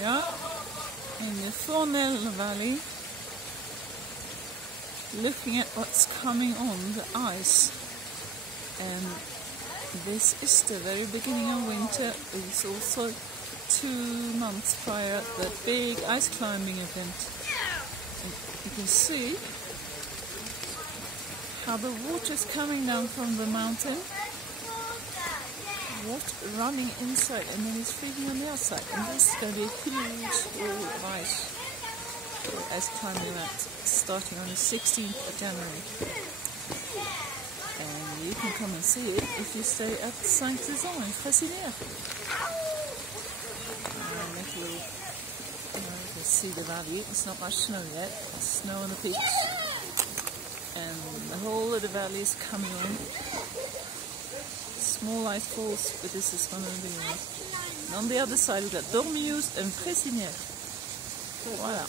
we are in the Thornell Valley, looking at what's coming on the ice. And this is the very beginning of winter. It's also 2 months prior to that big ice climbing event. And you can see how the water is coming down from the mountain, water running inside and then it's freezing on the outside. And this is going to be a huge wall of ice climbing event starting on the 16th of January. And you can come and see it if you stay at Saint-Saison in Freycinet. You can see the valley. It's not much snow yet. It's snow on the peaks. And the whole of the valley is coming on. Small ice falls, but this is one of the big ones. And on the other side we've got Dormiouz and Freycinet. Voilà.